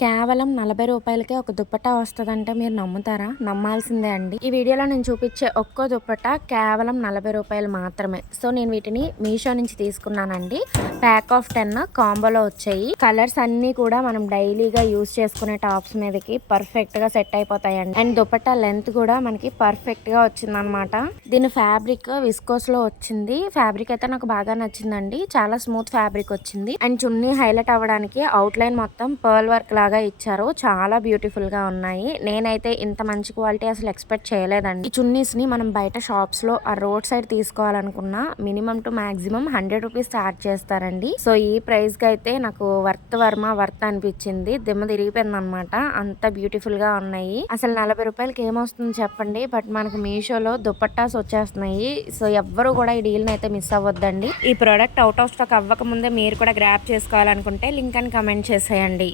కేవలం 40 రూపాయలకే ఒక దుప్పట్టా వస్తదంటే మీరు నమ్ముతారా? నమ్మాల్సిందే అండి. ఈ వీడియోలో నేను చూపించే ఒక్కో దుప్పట్టా కేవలం 40 రూపాయలు మాత్రమే. సో నేను వీటిని మీషో నుంచి తీసుకున్నానండి. ప్యాక్ ఆఫ్ 10 కాంబోలో వచ్చాయి. కలర్స్ అన్నీ కూడా మనం డైలీగా యూజ్ చేసుకునే టాప్స్ మీదకి పర్ఫెక్ట్‌గా సెట్ అయిపోతాయండి. అండ్ దుప్పట్టా లెంత్ కూడా మనకి పర్ఫెక్ట్‌గా వచ్చిందనమాట. దీని ఫ్యాబ్రిక్ విస్కోస్‌లో వచ్చింది. ఫ్యాబ్రిక్ అయితే నాకు బాగా నచ్చిందండి. చాలా స్మూత్ ఫ్యాబ్రిక్ వచ్చింది. అండ్ చున్నీ హైలైట్ అవ్వడానికి అవుట్‌లైన్ మొత్తం పర్ల్ వర్క్ లాగా ఇచ్చారు. చాలా బ్యూటిఫుల్ గా ఉన్నాయి. నేనైతే ఇంత మంచి క్వాలిటీ అసలు ఎక్స్పెక్ట్ చేయలేదండి. ఈ చున్నీస్ ని మనం బయట షాప్స్ లో ఆ రోడ్ సైడ్ తీసుకోవాలనుకున్నా minimum to maximum 100 rupees charge చేస్తారండి. సో ఈ ప్రైస్ కి అయితే నాకు వర్త్ అనిపించింది. దిమ్మ తిరిగిపోయింది అనమాట. అంత బ్యూటిఫుల్ గా ఉన్నాయి. అసలు 40 రూపాయలకి ఏమొస్తుంది చెప్పండి. బట్ మనకి మీషోలో దుపట్టాస్ వచ్చేస్తున్నాయి. సో ఎవ్వరు కూడా ఈ డీల్ అయితే మిస్ అవ్వద్దండి. ఈ ప్రోడక్ట్ అవుట్ ఆఫ్ స్టాక్ అవ్వక ముందే మీరు కూడా గ్రాప్ చేసుకోవాలనుకుంటే లింక్ అని కమెంట్ చేసేయండి.